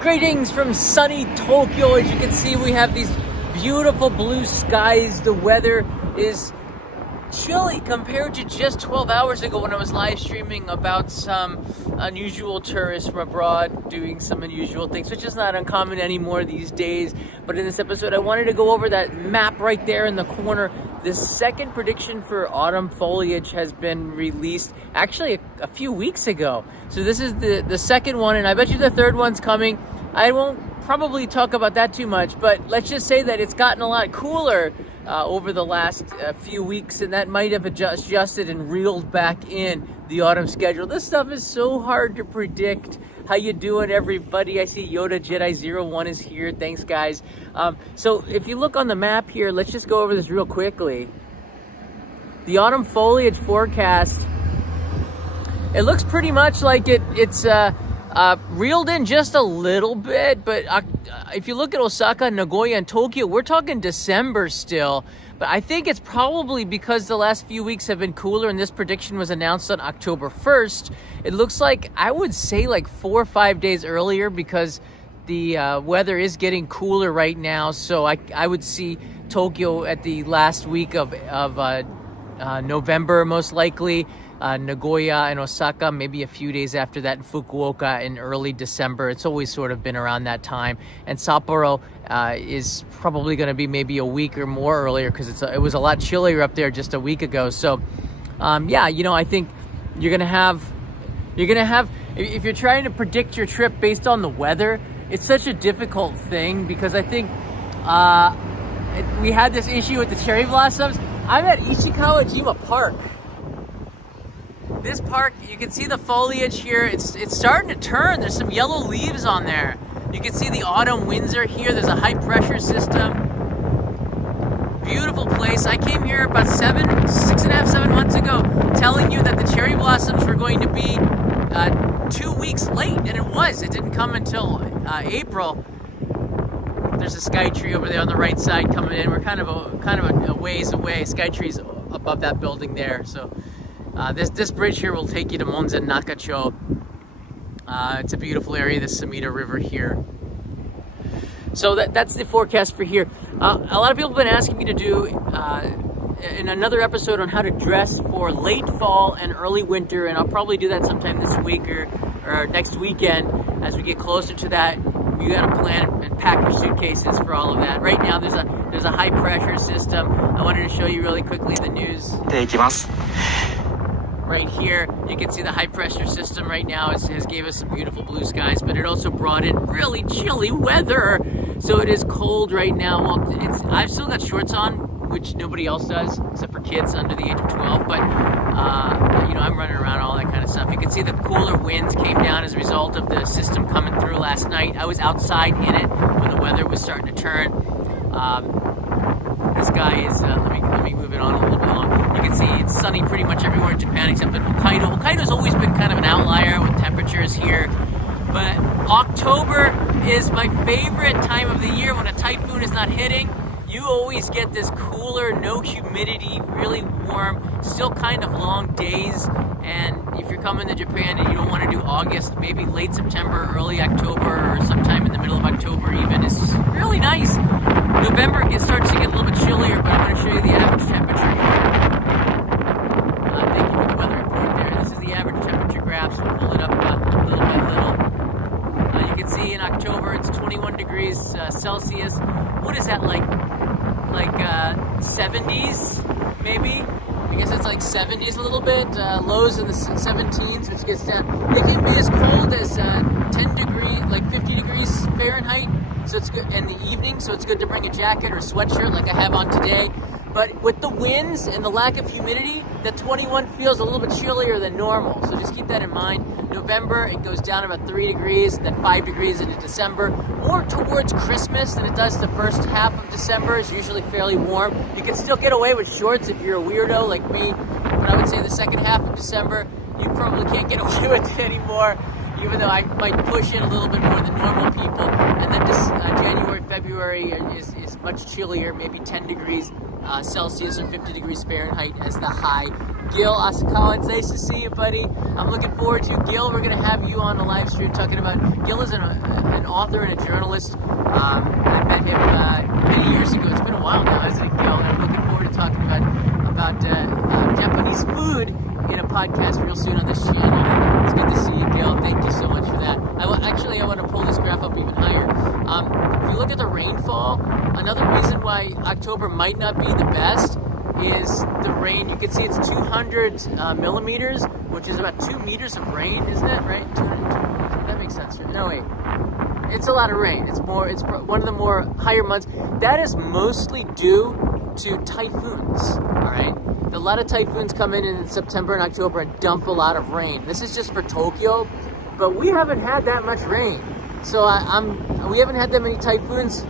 Greetings from sunny Tokyo. As you can see, we have these beautiful blue skies. The weather is chilly compared to just 12 hours ago when I was live streaming about some unusual tourists from abroad doing some unusual things, which is not uncommon anymore these days. But in this episode, I wanted to go over that map right there in the corner. The second prediction for autumn foliage has been released actually a few weeks ago. So this is the second one, and I bet you the third one's coming. I won't probably talk about that too much, but let's just say that it's gotten a lot cooler over the last few weeks, and that might have adjusted and reeled back in the autumn schedule. This stuff is so hard to predict. How you doing, everybody? I see Yoda Jedi 01 is here. Thanks, guys. So if you look on the map here, let's just go over this real quickly. The autumn foliage forecast, it looks pretty much like it's reeled in just a little bit, but if you look at Osaka, Nagoya, and Tokyo, we're talking December still. But I think it's probably because the last few weeks have been cooler and this prediction was announced on October 1st. It looks like, I would say like 4 or 5 days earlier, because the weather is getting cooler right now. So I would see Tokyo at the last week of November, most likely. Nagoya and Osaka maybe a few days after that, and Fukuoka in early December. It's always sort of been around that time. And Sapporo is probably going to be maybe a week or more earlier, because it was a lot chillier up there just a week ago. So yeah, I think you're going to have, if you're trying to predict your trip based on the weather, it's such a difficult thing, because I think we had this issue with the cherry blossoms. I'm at Ishikawa-jima Park. This park, you can see the foliage here. It's starting to turn. There's some yellow leaves on there. You can see the autumn winds are here. There's a high pressure system. Beautiful place. I came here about 6.5, 7 months ago, telling you that the cherry blossoms were going to be 2 weeks late, and it was. It didn't come until April. There's a sky tree over there on the right side coming in. We're kind of a ways away. Sky tree's above that building there. So. This bridge here will take you to Monzen Nakacho. It's a beautiful area, the Sumida River here. So that's the forecast for here. A lot of people have been asking me to do in another episode on how to dress for late fall and early winter, and I'll probably do that sometime this week or next weekend as we get closer to that. You got to plan and pack your suitcases for all of that. Right now there's a high pressure system. I wanted to show you really quickly the news. Right here, you can see the high pressure system right now has gave us some beautiful blue skies, but it also brought in really chilly weather. So it is cold right now. Well, I've still got shorts on, which nobody else does, except for kids under the age of 12. But I'm running around, all that kind of stuff. You can see the cooler winds came down as a result of the system coming through last night. I was outside in it when the weather was starting to turn. This guy is, let me move it on a little bit long. You can see it's sunny pretty much everywhere in Japan except in Hokkaido. Hokkaido's always been kind of an outlier with temperatures here. But October is my favorite time of the year when a typhoon is not hitting. You always get this cooler, no humidity, really warm, still kind of long days. And if you're coming to Japan and you don't want to do August, maybe late September, early October, or sometime in the middle of October even, is really nice. November starts to get a little bit chillier, but I'm going to show you the average temperature here. Thank you for the weather report there. This is the average temperature graphs. We'll pull it up little by little. You can see in October it's 21 degrees Celsius. What is that, like 70s maybe? I guess it's like 70s a little bit. Lows in the 17s, which gets down. It can be as cold as 10 degrees, like 50 degrees Fahrenheit. So it's good in the evening, so it's good to bring a jacket or a sweatshirt like I have on today. But with the winds and the lack of humidity, the 21 feels a little bit chillier than normal. So just keep that in mind. November, it goes down about 3 degrees, then 5 degrees into December. More towards Christmas than it does the first half of December. It's usually fairly warm. You can still get away with shorts if you're a weirdo like me. But I would say the second half of December, you probably can't get away with it anymore, even though I might push it a little bit more than normal people. And then January, February is much chillier, maybe 10 degrees Celsius or 50 degrees Fahrenheit as the high. Gil Asakawa, it's nice to see you, buddy. I'm looking forward to Gil. We're going to have you on the live stream talking about. Gil is an author and a journalist. I met him many years ago. It's been a while now, isn't it, Gil? And I'm looking forward to talking about Japanese food in a podcast real soon on this channel. It's good to see you, Gil. Thank you so much for that. I want to pull this graph up even higher. If you look at the rainfall, another reason why October might not be the best is the rain. You can see it's 200 millimeters, which is about 2 meters of rain, isn't it? Right? 200, that makes sense. No, wait. It's a lot of rain. It's one of the more higher months. That is mostly due to typhoons, all right? A lot of typhoons come in September and October and dump a lot of rain. This is just for Tokyo, but we haven't had that much rain. So we haven't had that many typhoons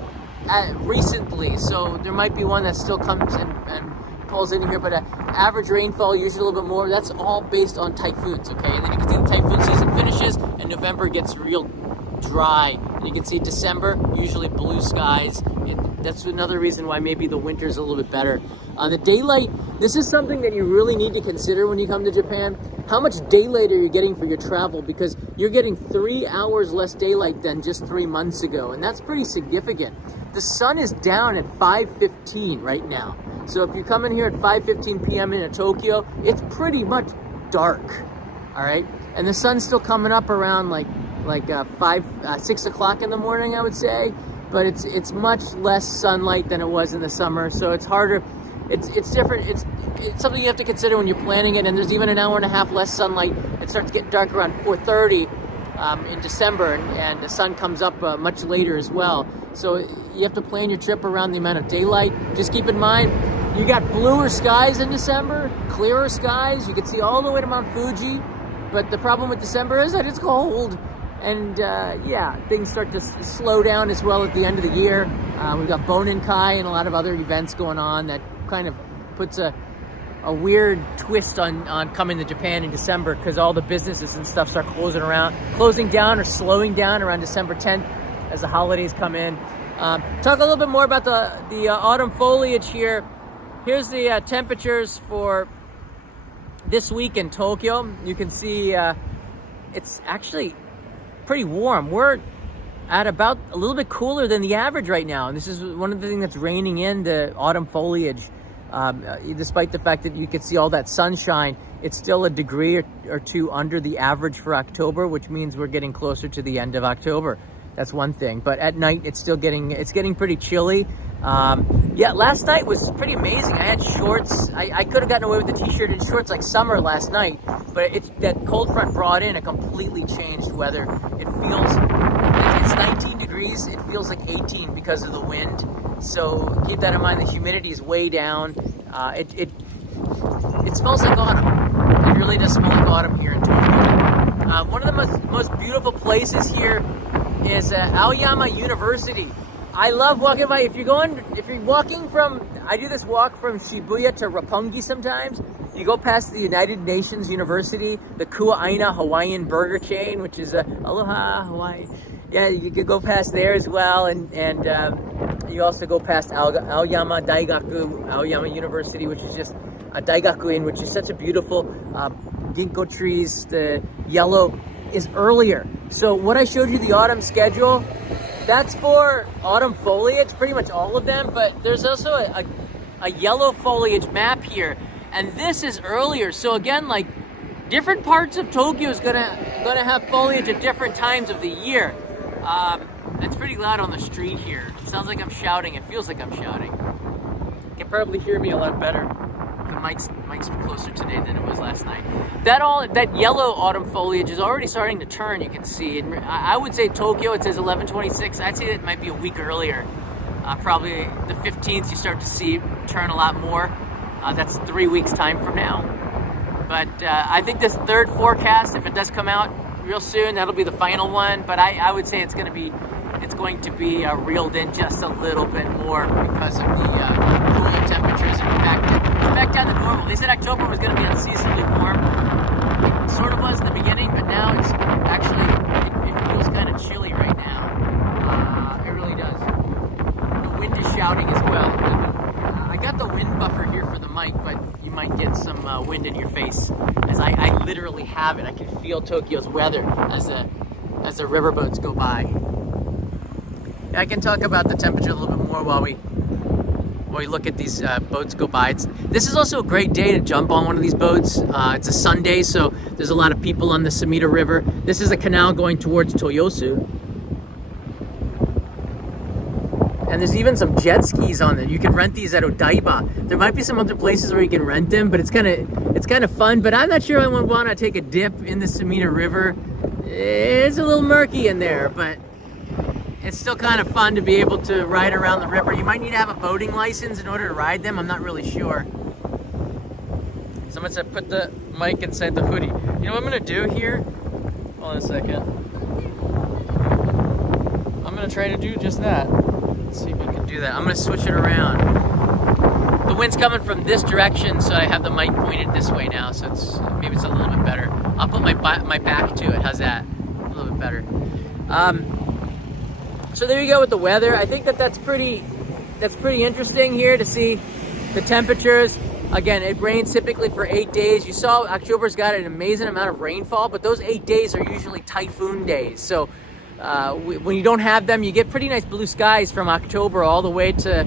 recently, so there might be one that still comes and pulls in here, but average rainfall, usually a little bit more. That's all based on typhoons, okay? And then you can see the typhoon season finishes, and November gets real dry. And you can see December, usually blue skies. That's another reason why maybe the winter's a little bit better. The daylight, this is something that you really need to consider when you come to Japan. How much daylight are you getting for your travel? Because you're getting 3 hours less daylight than just 3 months ago, and that's pretty significant. The sun is down at 5:15 right now. So if you come in here at 5:15 p.m. in Tokyo, it's pretty much dark, all right? And the sun's still coming up around like 6 o'clock in the morning, I would say. But it's much less sunlight than it was in the summer, so it's harder. It's different. It's something you have to consider when you're planning it. And there's even an hour and a half less sunlight. It starts to get dark around 4:30 in December, and the sun comes up much later as well. So you have to plan your trip around the amount of daylight. Just keep in mind, you got bluer skies in December, clearer skies. You can see all the way to Mount Fuji. But the problem with December is that it's cold. And things start to slow down as well at the end of the year. We've got Bonin Kai and a lot of other events going on that kind of puts a weird twist on coming to Japan in December, because all the businesses and stuff start closing down or slowing down around December 10th as the holidays come in. Talk a little bit more about the autumn foliage here. Here's the temperatures for this week in Tokyo. You can see it's actually pretty warm. We're at about a little bit cooler than the average right now, and this is one of the things that's reining in the autumn foliage. Despite the fact that you can see all that sunshine, it's still a degree or two under the average for October, which means we're getting closer to the end of October. That's one thing. But at night, it's getting pretty chilly. Last night was pretty amazing. I had shorts. I could have gotten away with the t-shirt and shorts like summer last night, but that cold front brought in a completely changed weather. It's 19 degrees. It feels like 18 because of the wind. So keep that in mind. The humidity is way down. It smells like autumn. It really does smell like autumn here in Tokyo. One of the most beautiful places here is Aoyama University. I love walking by. If you're walking from, I do this walk from Shibuya to Roppongi sometimes. You go past the United Nations University, the Kua'aina Hawaiian burger chain, which is Aloha Hawaii. Yeah, you could go past there as well, and you also go past Aoyama Daigaku, Aoyama University, which is just a Daigakuin, which is such a beautiful ginkgo trees. The yellow is earlier. So what I showed you, the autumn schedule, that's for autumn foliage, pretty much all of them, but there's also a yellow foliage map here, and this is earlier. So again, like, different parts of Tokyo is gonna have foliage at different times of the year. It's pretty loud on the street here. It sounds like I'm shouting. It feels like I'm shouting. You can probably hear me a lot better. The mic's closer today than it was last night. That yellow autumn foliage is already starting to turn, you can see. And I would say Tokyo, it says 11/26. I'd say it might be a week earlier. Probably the 15th you start to see turn a lot more. That's 3 weeks time from now. But I think this third forecast, if it does come out real soon, that'll be the final one. But I would say it's going to be reeled in just a little bit more because of the cooler temperatures, and we're back down to normal. They said October was going to be unseasonably warm. It sort of was in the beginning, but now it's actually, it feels kind of chilly right now. It really does. The wind is shouting as well. I got the wind wind in your face, as I literally have it. I can feel Tokyo's weather as the riverboats go by. I can talk about the temperature a little bit more while we look at these boats go by. This is also a great day to jump on one of these boats. It's a Sunday, so there's a lot of people on the Sumida River. This is a canal going towards Toyosu. And there's even some jet skis on there. You can rent these at Odaiba. There might be some other places where you can rent them, but it's kind of fun. But I'm not sure I would want to take a dip in the Sumida River. It's a little murky in there, but it's still kind of fun to be able to ride around the river. You might need to have a boating license in order to ride them. I'm not really sure. Someone said put the mic inside the hoodie. You know what I'm going to do here? Hold on a second. I'm going to try to do just that. Let's see if I can do that. I'm going to switch it around. The wind's coming from this direction, so I have the mic pointed this way now, so maybe it's a little bit better. I'll put my back to it. How's that? A little bit better. So there you go with the weather. I think that's pretty interesting here to see the temperatures. Again, it rains typically for 8 days. You saw October's got an amazing amount of rainfall, but those 8 days are usually typhoon days. So when you don't have them, you get pretty nice blue skies from October all the way to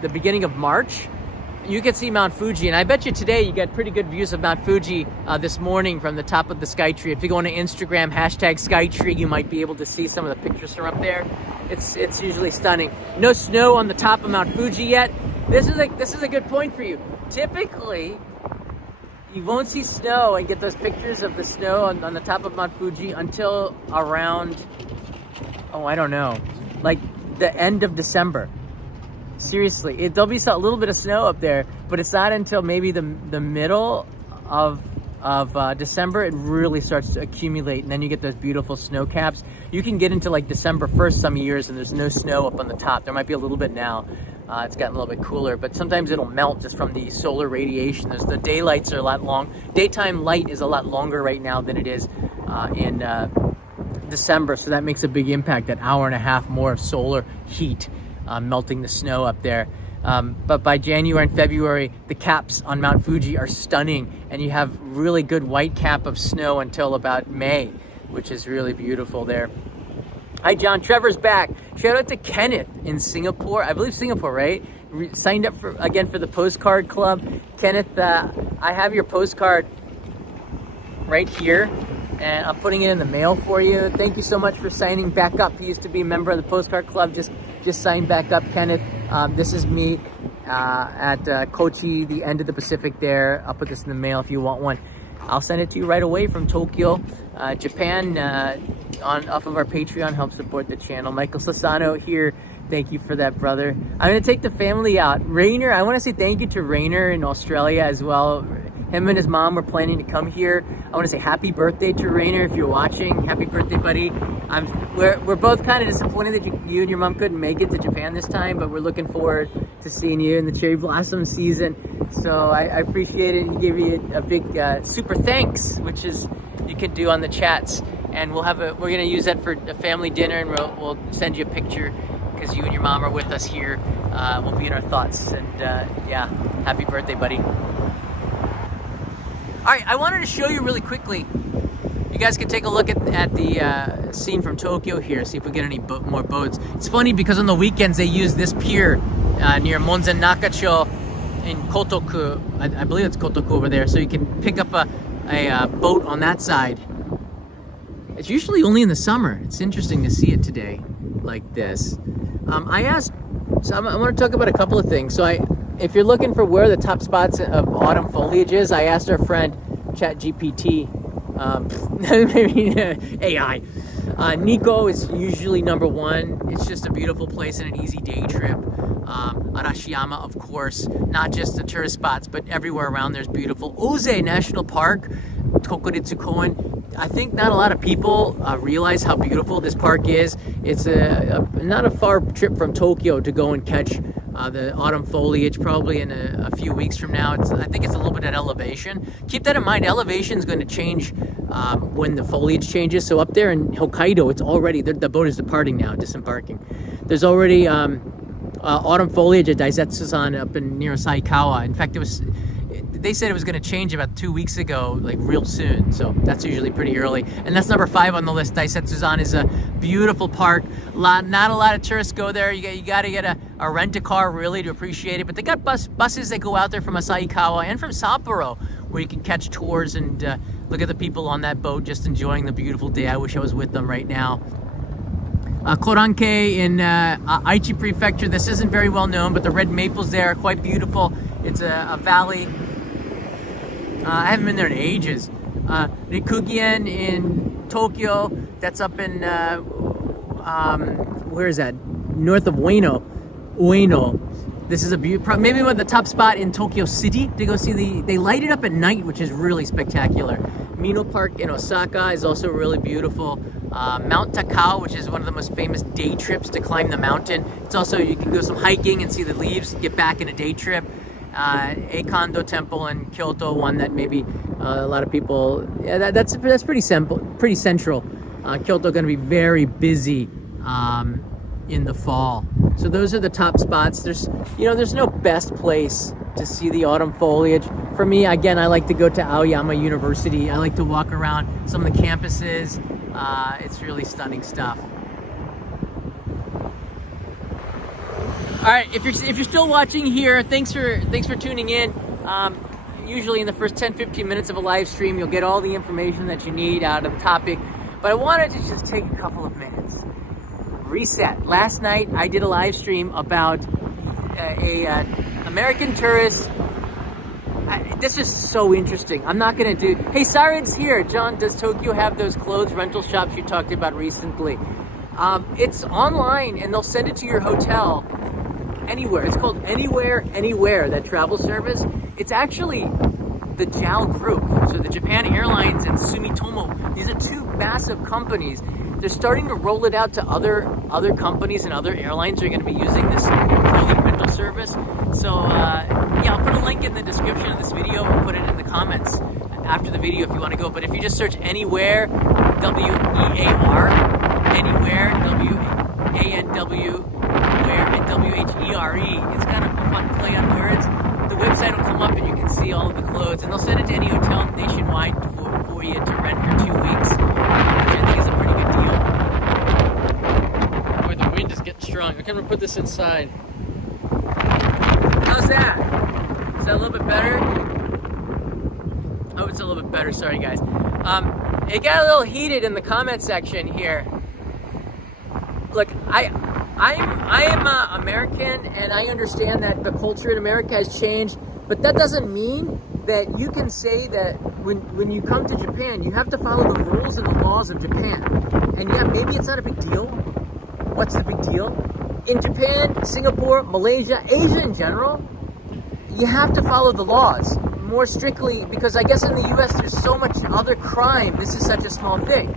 the beginning of March. You can see Mount Fuji, and I bet you today you get pretty good views of Mount Fuji this morning from the top of the Skytree. If you go on to Instagram, #Skytree, you might be able to see some of the pictures from up there. It's usually stunning. No snow on the top of Mount Fuji yet. This is a good point for you. Typically, you won't see snow and get those pictures of the snow on the top of Mount Fuji until around, I don't know, like the end of December. Seriously, there'll be a little bit of snow up there, but it's not until maybe the middle of December it really starts to accumulate, and then you get those beautiful snow caps. You can get into like December 1st some years, and there's no snow up on the top. There might be a little bit now. It's gotten a little bit cooler, but sometimes it'll melt just from the solar radiation. The daylights are a lot long. Daytime light is a lot longer right now than it is in December, so that makes a big impact. That hour and a half more of solar heat melting the snow up there. But by January and February, the caps on Mount Fuji are stunning, and you have really good white cap of snow until about May, which is really beautiful there. Hi, John. Trevor's back. Shout out to Kenneth in Singapore. I believe Singapore, right? Signed up for the postcard club. Kenneth, I have your postcard right here, and I'm putting it in the mail for you. Thank you so much for signing back up. He used to be a member of the postcard club. Just signed back up, Kenneth. This is me at Kochi, the end of the Pacific there. I'll put this in the mail if you want one. I'll send it to you right away from Tokyo, Japan. Off of our Patreon, help support the channel. Michael Sassano here. Thank you for that, brother. I'm going to take the family out. Rainer, I want to say thank you to Rainer in Australia as well. Him and his mom were planning to come here. I want to say happy birthday to Rainer if you're watching. Happy birthday, buddy. We're both kind of disappointed that you and your mom couldn't make it to Japan this time, but we're looking forward to seeing you in the cherry blossom season. So I appreciate it and give you a big super thanks, which is you can do on the chats. And we're gonna use that for a family dinner, and we'll send you a picture because you and your mom are with us here. We'll be in our thoughts, and yeah, happy birthday, buddy. All right, I wanted to show you really quickly. You guys can take a look at the scene from Tokyo here, see if we get any more boats. It's funny because on the weekends they use this pier near Monzen Nakacho in Kotoku. I believe it's Kotoku over there, so you can pick up a boat on that side. It's usually only in the summer. It's interesting to see it today like this. I want to talk about a couple of things. So if you're looking for where the top spots of autumn foliage is, I asked our friend ChatGPT, maybe AI. Nikko is usually number one. It's just a beautiful place and an easy day trip. Arashiyama, of course, not just the tourist spots, but everywhere around there's beautiful. Ose National Park, Tokuritsu Koen. I think not a lot of people realize how beautiful this park is. It's not a far trip from Tokyo to go and catch the autumn foliage, probably in a few weeks from now. I think it's a little bit at elevation. Keep that in mind. Elevation is going to change when the foliage changes. So up there in Hokkaido, it's already, the boat is departing now, disembarking. There's already autumn foliage at Daisetsu-san up in near Saikawa. In fact, they said it was going to change about 2 weeks ago, like real soon. So that's usually pretty early. And that's number 5 on the list. Daisen is a beautiful park. Not a lot of tourists go there. You got to get a rent-a-car really to appreciate it. But they got buses that go out there from Asahikawa and from Sapporo, where you can catch tours and look at the people on that boat just enjoying the beautiful day. I wish I was with them right now. Koranke in Aichi Prefecture. This isn't very well known, but the red maples there are quite beautiful. It's a valley. I haven't been there in ages. Rikugien in Tokyo. That's up in, where is that? North of Ueno. This is maybe one of the top spot in Tokyo City to go see they light it up at night, which is really spectacular. Mino Park in Osaka is also really beautiful. Mount Takao, which is one of the most famous day trips to climb the mountain. It's also, you can go some hiking and see the leaves, get back in a day trip. Eikando Temple in Kyoto, one that maybe a lot of people, that's pretty simple, pretty central. Kyoto going to be very busy in the fall. So those are the top spots. There's no best place to see the autumn foliage. For me, again, I like to go to Aoyama University. I like to walk around some of the campuses. It's really stunning stuff. All right, if you're still watching here, thanks for tuning in. Usually in the first 10-15 minutes of a live stream, you'll get all the information that you need out of the topic. But I wanted to just take a couple of minutes. Reset. Last night I did a live stream about a American tourist. This is so interesting. I'm not gonna do. Hey, Sarin's here. John, does Tokyo have those clothes rental shops you talked about recently? It's online, and they'll send it to your hotel anywhere. It's called Anywhere, that travel service. It's actually the JAL group, so the Japan Airlines and Sumitomo. These are two massive companies. They're starting to roll it out to other companies, and other airlines are going to be using this clothing rental service. So yeah, I'll put a link in the description of this video. I'll put it in the comments after the video if you want to go. But if you just search Anywhere, W-E-A-R, Anywhere, W-A-N-W, where, and W-H-E-R-E. It's kind of a fun play on words. The website will come up and you can see all of the clothes, and they'll send it to any hotel nationwide for you to rent for 2 weeks, which I think is a pretty good deal. Boy, the wind is getting strong. I'm gonna put this inside. How's that? Is that a little bit better? Oh, it's a little bit better. Sorry, guys. It got a little heated in the comment section here. Look, I am American, and I understand that the culture in America has changed, but that doesn't mean that you can say that when you come to Japan, you have to follow the rules and the laws of Japan. And yeah, maybe it's not a big deal. What's the big deal? In Japan, Singapore, Malaysia, Asia in general, you have to follow the laws more strictly, because I guess in the US there's so much other crime. This is such a small thing.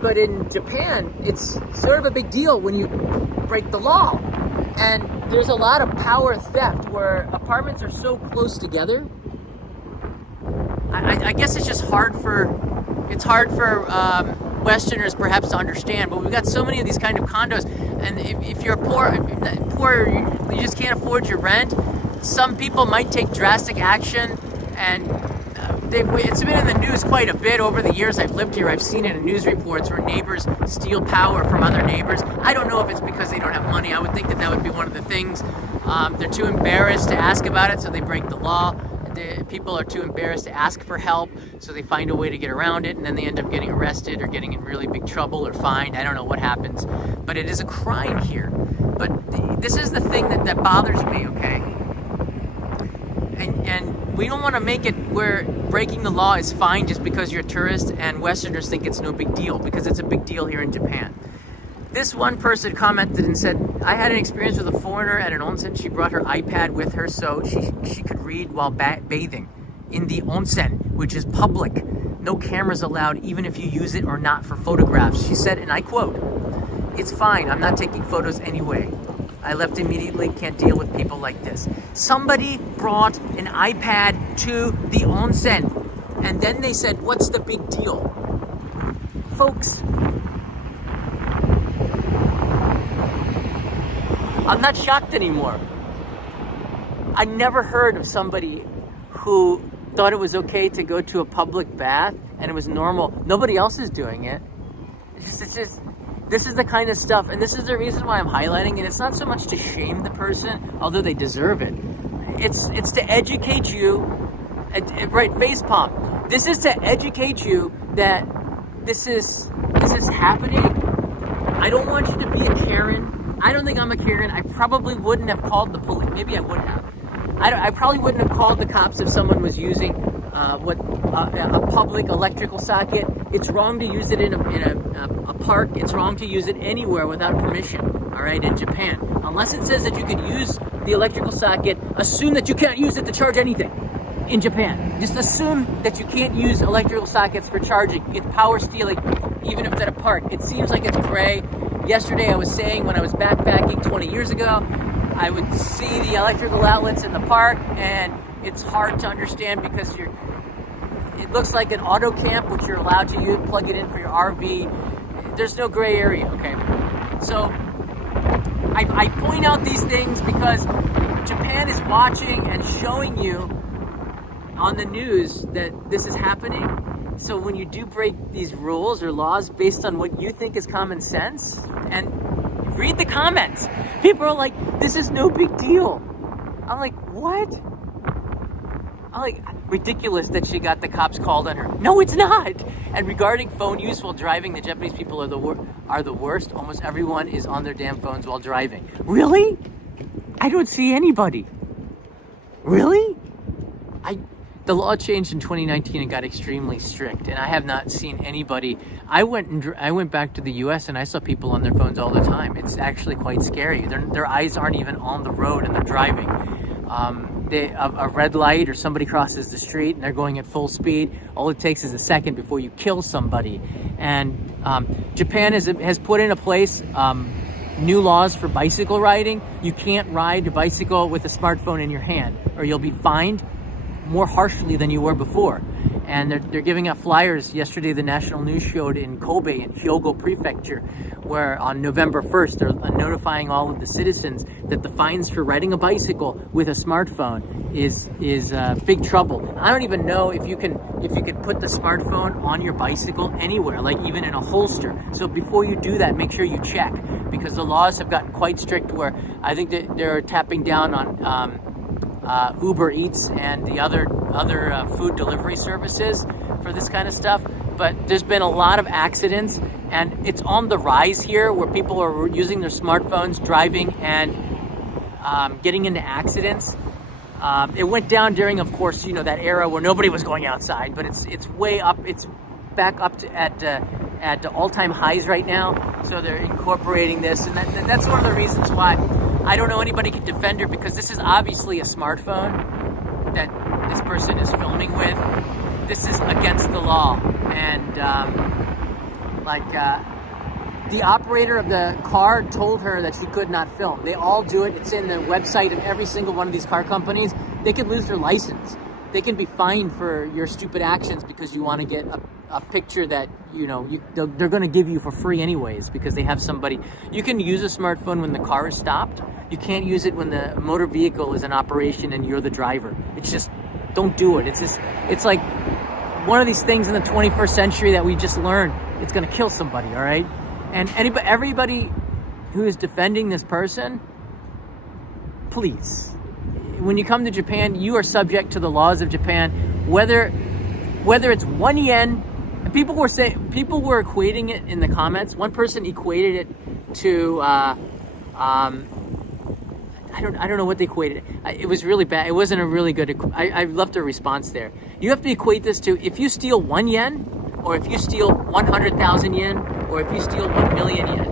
But in Japan, it's sort of a big deal when you break the law. And there's a lot of power theft where apartments are so close together. I guess it's just hard for Westerners perhaps to understand, but we've got so many of these kind of condos, and if you're poor, you just can't afford your rent. Some people might take drastic action, and it's been in the news quite a bit over the years I've lived here. I've seen it in news reports where neighbors steal power from other neighbors. I don't know if it's because they don't have money. I would think that would be one of the things. They're too embarrassed to ask about it, so they break the law. People are too embarrassed to ask for help, so they find a way to get around it, and then they end up getting arrested or getting in really big trouble or fined. I don't know what happens, but it is a crime here. But this is the thing that bothers me, okay? And we don't want to make it where breaking the law is fine just because you're a tourist, and Westerners think it's no big deal, because it's a big deal here in Japan. This one person commented and said, I had an experience with a foreigner at an onsen. She brought her iPad with her so she could read while bathing in the onsen, which is public. No cameras allowed, even if you use it or not for photographs. She said, and I quote, "It's fine, I'm not taking photos anyway. I left immediately, can't deal with people like this." Somebody brought an iPad to the onsen, and then they said, what's the big deal? Folks, I'm not shocked anymore. I never heard of somebody who thought it was okay to go to a public bath and it was normal. Nobody else is doing it. It's just this is the kind of stuff, and this is the reason why I'm highlighting it. It's not so much to shame the person, although they deserve it. It's to educate you, right? Facepalm. This is to educate you that this is happening. I don't want you to be a Karen. I don't think I'm a Karen. I probably wouldn't have called the police. Maybe I would have. I probably wouldn't have called the cops if someone was using a public electrical socket. It's wrong to use it in a park. It's wrong to use it anywhere without permission. All right, in Japan, unless it says that you could use the electrical socket, assume that you can't use it to charge anything. In Japan, just assume that you can't use electrical sockets for charging. It's power stealing, even if it's at a park. It seems like it's gray. Yesterday, I was saying when I was backpacking 20 years ago, I would see the electrical outlets in the park, and it's hard to understand because it looks like an auto camp, which you're allowed to use, plug it in for your RV. There's no gray area, okay? So I point out these things because Japan is watching and showing you on the news that this is happening. So when you do break these rules or laws based on what you think is common sense, and read the comments. People are like, this is no big deal. I'm like, what? I'm like, ridiculous that she got the cops called on her. No, it's not. And regarding phone use while driving, the Japanese people are the worst. Almost everyone is on their damn phones while driving. Really? I don't see anybody. Really? The law changed in 2019 and got extremely strict, and I have not seen anybody. I went back to the U.S. and I saw people on their phones all the time. It's actually quite scary. Their eyes aren't even on the road and they're driving. A red light or somebody crosses the street and they're going at full speed. All it takes is a second before you kill somebody. And Japan has put into place new laws for bicycle riding. You can't ride a bicycle with a smartphone in your hand, or you'll be fined more harshly than you were before. And they're giving out flyers. Yesterday, the national news showed in Kobe in Hyogo Prefecture, where on November 1st, they're notifying all of the citizens that the fines for riding a bicycle with a smartphone is big trouble. I don't even know if you can put the smartphone on your bicycle anywhere, like even in a holster. So before you do that, make sure you check, because the laws have gotten quite strict where I think that they're tapping down on Uber Eats and the other food delivery services for this kind of stuff. But there's been a lot of accidents, and it's on the rise here where people are using their smartphones driving and getting into accidents. It went down during, of course, that era where nobody was going outside, but it's way up. It's back up to at all-time highs right now. So they're incorporating this, and that's one of the reasons why I don't know anybody can defend her, because this is obviously a smartphone that this person is filming with. This is against the law, and the operator of the car told her that she could not film. They all do it. It's in the website of every single one of these car companies. They could lose their license. They can be fined for your stupid actions because you want to get a picture that they're going to give you for free anyways, because they have somebody. You can use a smartphone when the car is stopped. You can't use it when the motor vehicle is in operation and you're the driver. It's just, don't do it. It's like one of these things in the 21st century that we just learned. It's going to kill somebody, all right? And everybody who is defending this person, please, when you come to Japan, you are subject to the laws of Japan, whether it's 1 yen. People were equating it in the comments. One person equated it to I don't know what they equated it. It was really bad. It wasn't a really good. I left a response there. You have to equate this to, if you steal 1 yen, or if you steal 100,000 yen, or if you steal 1 million yen.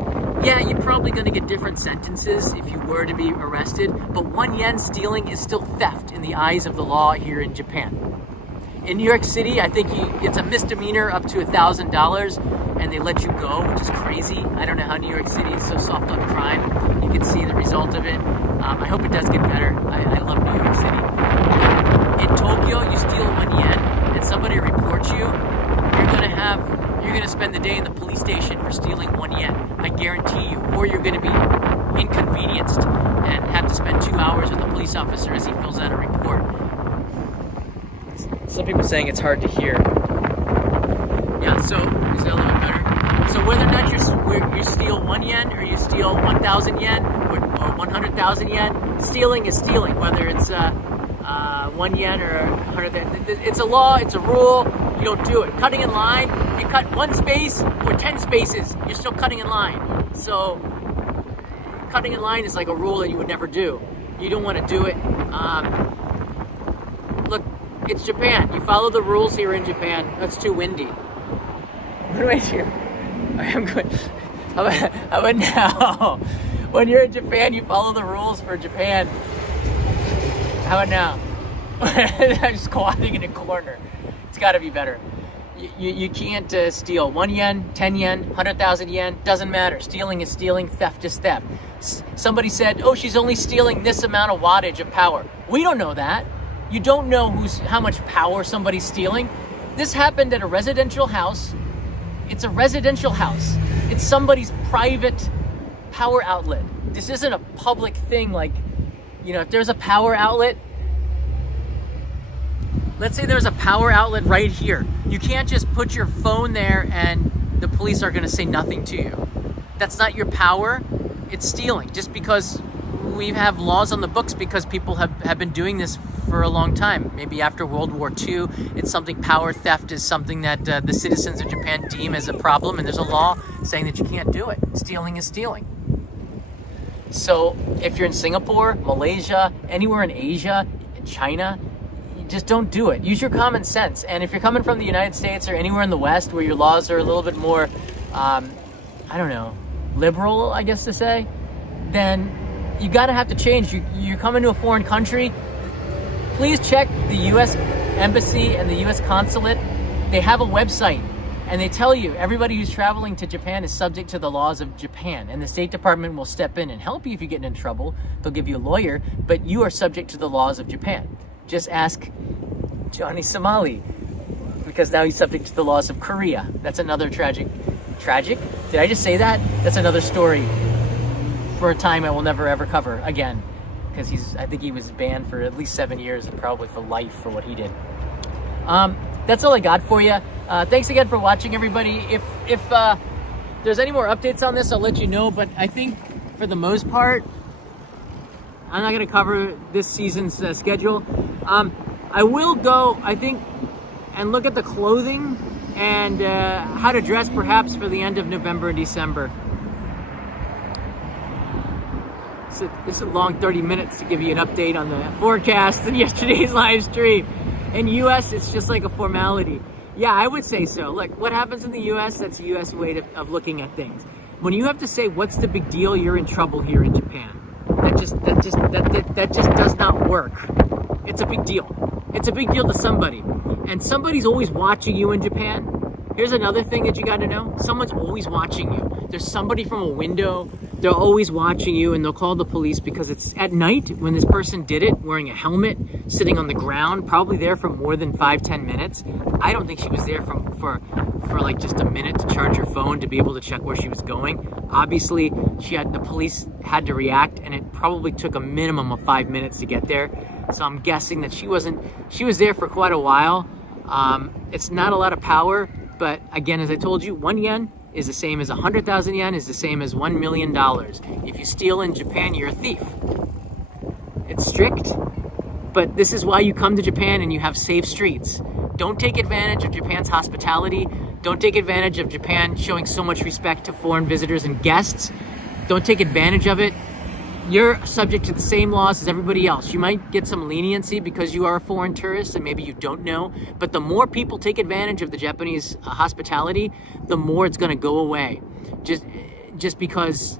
Yeah, you're probably going to get different sentences if you were to be arrested. But 1 yen stealing is still theft in the eyes of the law here in Japan. In New York City, I think it's a misdemeanor up to $1,000, and they let you go, which is crazy. I don't know how New York City is so soft on crime. You can see the result of it. I hope it does get better. I love New York City. In Tokyo, you steal 1 yen, and somebody reports you, you're gonna spend the day in the police station for stealing 1 yen. I guarantee you. Or you're gonna be inconvenienced and have to spend 2 hours with a police officer as he fills out a report. Some people saying it's hard to hear. Yeah, so is that a little bit better? So whether or not you steal 1 yen or you steal 1,000 yen or 100,000 yen, stealing is stealing. Whether it's 1 yen or 100, it's a law, it's a rule. You don't do it. Cutting in line, if you cut 1 space or 10 spaces, you're still cutting in line. So cutting in line is like a rule that you would never do. You don't want to do it. Look, it's Japan. You follow the rules here in Japan. It's too windy. What do I do? I'm good. How about now? When you're in Japan, you follow the rules for Japan. How about now? I'm squatting in a corner. It's got to be better. You can't steal 1 yen, 10 yen, 100,000 yen. Doesn't matter. Stealing is stealing. Theft is theft. Somebody said, "Oh, she's only stealing this amount of wattage of power." We don't know that. You don't know how much power somebody's stealing. This happened at a residential house. It's a residential house. It's somebody's private power outlet. This isn't a public thing. Like, if there's a power outlet, let's say there's a power outlet right here. You can't just put your phone there and the police are going to say nothing to you. That's not your power. It's stealing. Just because we have laws on the books, because people have been doing this for a long time. Maybe after World War II, it's something, power theft is something that the citizens of Japan deem as a problem, and there's a law saying that you can't do it. Stealing is stealing. So if you're in Singapore, Malaysia, anywhere in Asia, in China, just don't do it. Use your common sense. And if you're coming from the United States or anywhere in the West where your laws are a little bit more, liberal, I guess to say, then you gotta have to change. You're coming to a foreign country, please check the U.S. Embassy and the U.S. Consulate. They have a website, and they tell you everybody who's traveling to Japan is subject to the laws of Japan, and the State Department will step in and help you if you get in trouble. They'll give you a lawyer, but you are subject to the laws of Japan. Just ask Johnny Somali, because now he's subject to the laws of Korea. That's another tragic? Did I just say that? That's another story for a time I will never ever cover again, because I think he was banned for at least 7 years and probably for life for what he did. That's all I got for you. Thanks again for watching, everybody. If there's any more updates on this, I'll let you know, but I think for the most part, I'm not going to cover this season's schedule. I will go, I think, and look at the clothing and how to dress perhaps for the end of November and December. This is a long 30 minutes to give you an update on the forecast and yesterday's live stream. In US, it's just like a formality. Yeah, I would say so. Look, what happens in the US, that's a US way of looking at things. When you have to say, what's the big deal, you're in trouble here in Japan. That just does not work. It's a big deal. It's a big deal to somebody. And somebody's always watching you in Japan. Here's another thing that you got to know. Someone's always watching you. There's somebody from a window. They're always watching you, and they'll call the police because it's at night when this person did it, wearing a helmet, sitting on the ground, probably there for more than 5-10 minutes. I don't think she was there for like just a minute to charge her phone to be able to check where she was going. Obviously, the police had to react, and it probably took a minimum of 5 minutes to get there. So I'm guessing that she was there for quite a while. It's not a lot of power, but again, as I told you, 1 yen is the same as 100,000 yen, is the same as $1 million. If you steal in Japan, you're a thief. It's strict, but this is why you come to Japan and you have safe streets. Don't take advantage of Japan's hospitality. Don't take advantage of Japan showing so much respect to foreign visitors and guests. Don't take advantage of it. You're subject to the same laws as everybody else. You might get some leniency because you are a foreign tourist and maybe you don't know, but the more people take advantage of the Japanese hospitality, the more it's going to go away. Just because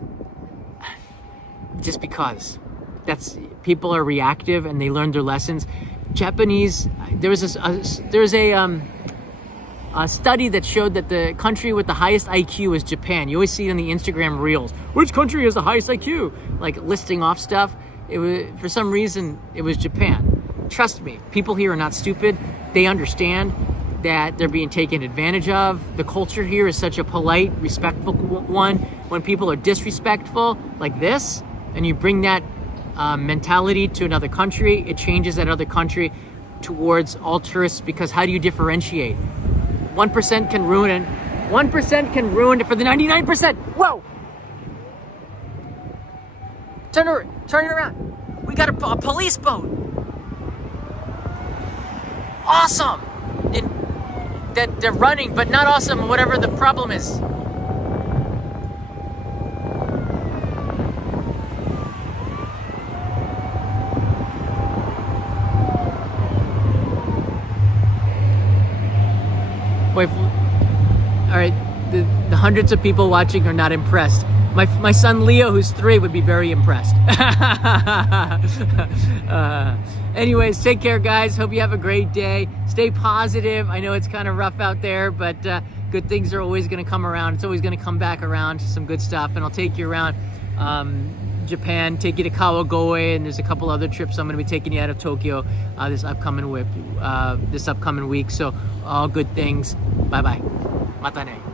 people are reactive and they learn their lessons. Japanese, there's a study that showed that the country with the highest IQ is Japan. You always see it on the Instagram reels. Which country has the highest IQ? Like listing off stuff. For some reason, it was Japan. Trust me, people here are not stupid. They understand that they're being taken advantage of. The culture here is such a polite, respectful one. When people are disrespectful like this, and you bring that mentality to another country, it changes that other country towards all tourists, because how do you differentiate? 1% can ruin it. 1% can ruin it for the 99%. Whoa! Turn it around. We got a police boat. Awesome. That they're running, but not awesome, whatever the problem is. Wait, all right, the hundreds of people watching are not impressed. My son Leo, who's 3, would be very impressed. Anyways, take care, guys. Hope you have a great day. Stay positive. I know it's kind of rough out there, but good things are always going to come around. It's always going to come back around to some good stuff, and I'll take you around Japan, take you to Kawagoe, and there's a couple other trips I'm going to be taking you out of Tokyo this upcoming week. So all good things. Bye-bye. Mata ne.